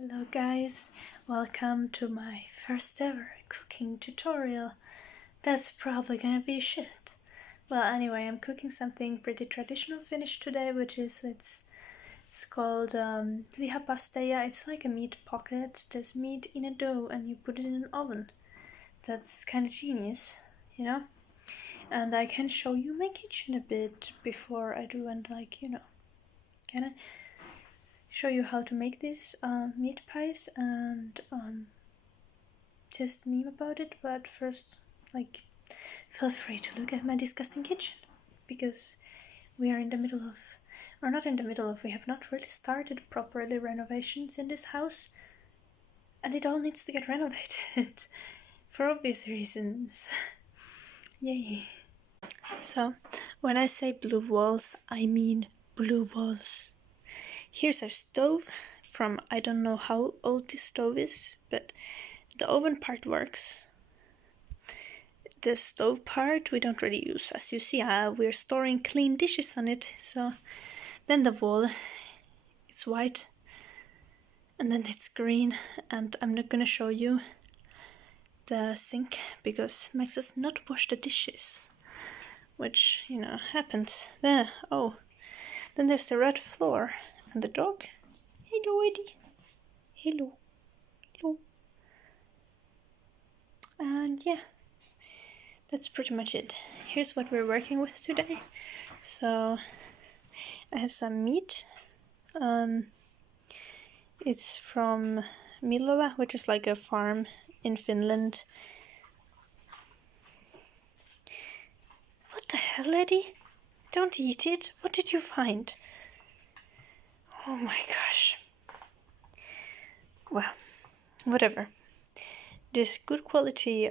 Hello guys, welcome to my first ever cooking tutorial. That's probably gonna be shit. Well, anyway, I'm cooking something pretty traditional Finnish today, which is it's called Lihapasteija. It's like a meat pocket. There's meat in a dough and you put it in an oven. That's kind of genius, you know? And I can show you my kitchen a bit before I do, and can I show you how to make these meat pies and just meme about it. But first, feel free to look at my disgusting kitchen, because we are in the middle of, or not in the middle of, we have not really started properly renovations in this house, and it all needs to get renovated for obvious reasons. Yay. So when I say blue walls, I mean blue walls. Here's our stove from, I don't know how old this stove is, but the oven part works. The stove part we don't really use. As you see, we're storing clean dishes on it. So then the wall, it's white, and then it's green, and I'm not gonna show you the sink because Max has not washed the dishes, which, happens. There, oh, then there's the red floor. And the dog. Hello, Eddie. Hello. Hello. And yeah, that's pretty much it. Here's what we're working with today. So I have some meat. It's from Milola, which is like a farm in Finland. What the hell, Eddie? Don't eat it. What did you find? Oh my gosh. Well, whatever. This good quality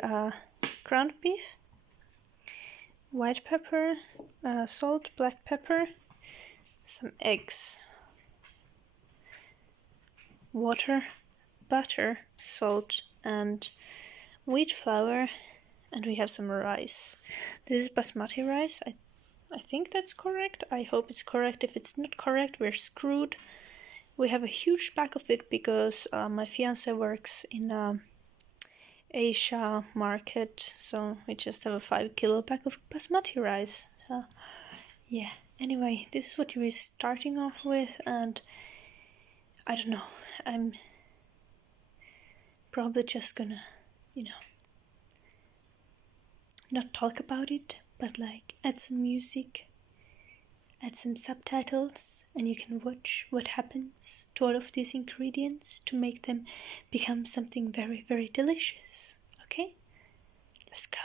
ground beef, white pepper, salt, black pepper, some eggs, water, butter, salt, and wheat flour, and we have some rice. This is basmati rice. I think that's correct. I hope it's correct. If it's not correct, we're screwed. We have a huge bag of it because my fiance works in Asia market, so we just have a 5 kilo bag of basmati rice. So yeah, anyway, this is what we're starting off with, and I don't know, I'm probably just gonna, not talk about it, but add some music, add some subtitles, and you can watch what happens to all of these ingredients to make them become something very, very delicious. Okay? Let's go.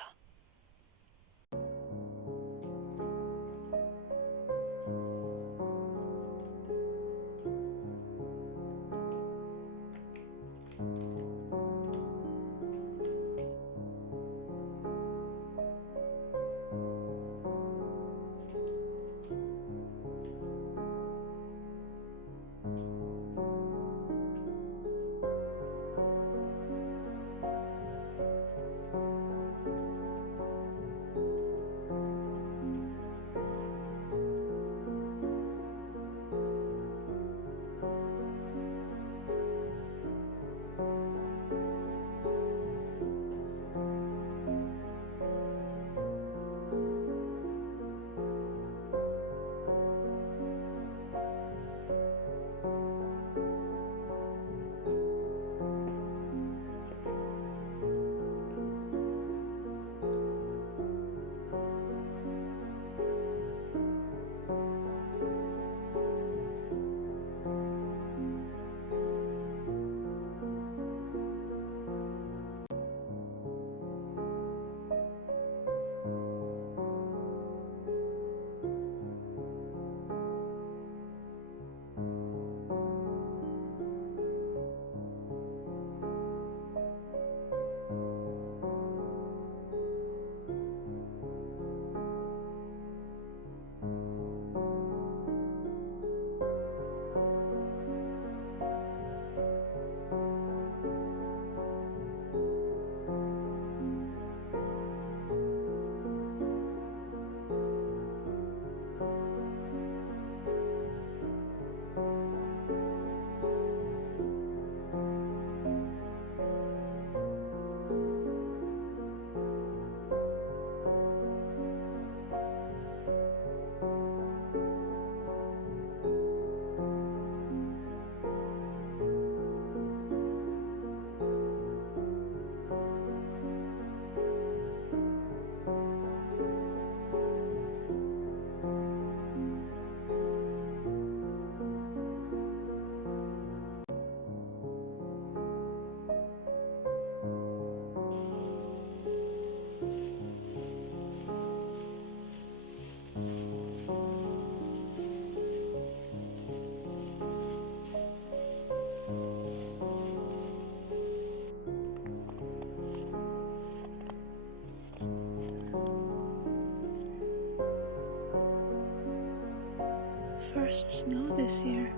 first snow this year.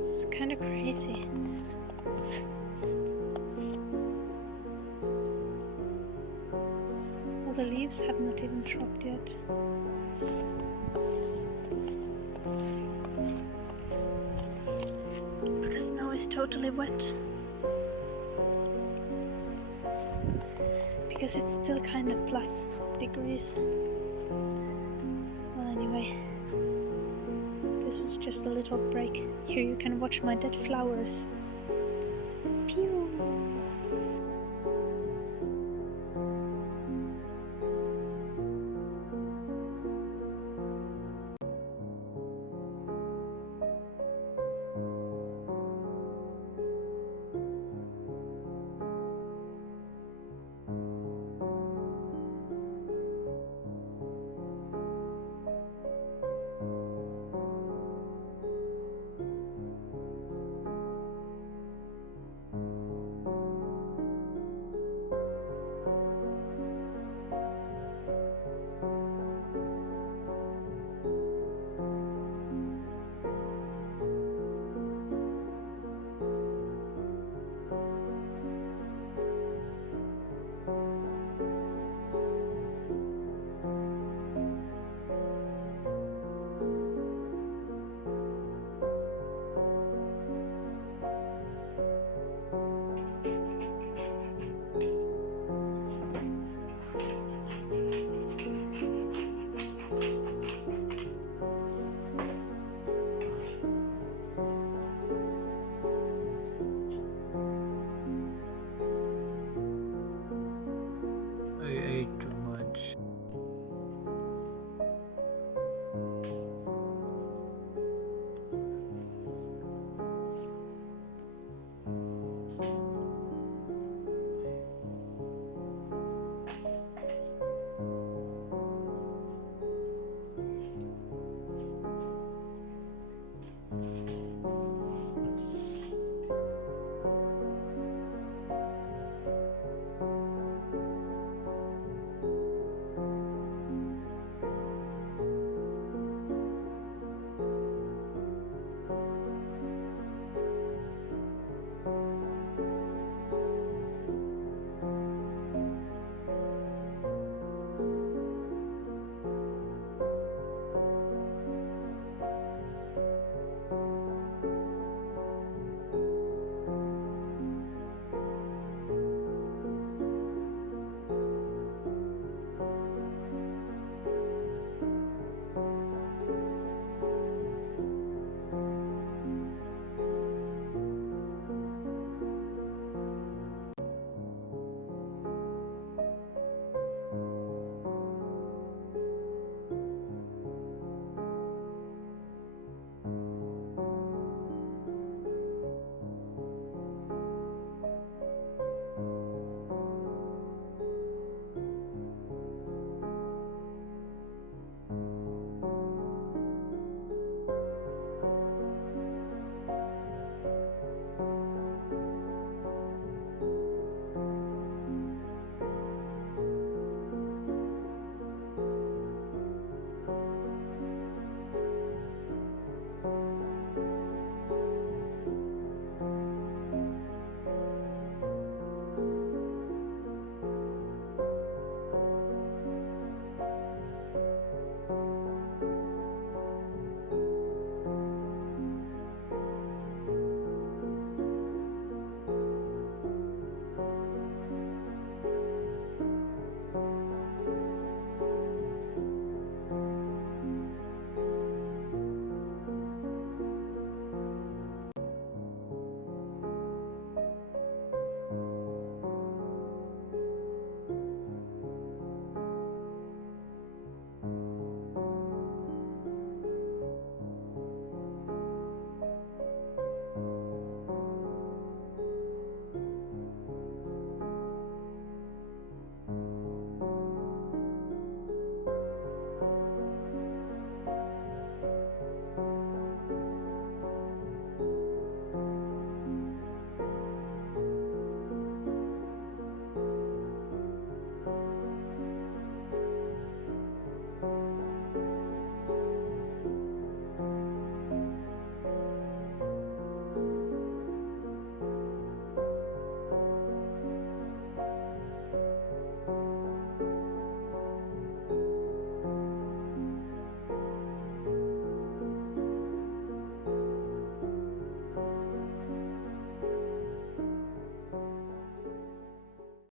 It's kind of crazy. All the leaves have not even dropped yet. But the snow is totally wet. Because it's still kind of plus degrees. Well, anyway, this was just a little break. Here you can watch my dead flowers. Pew!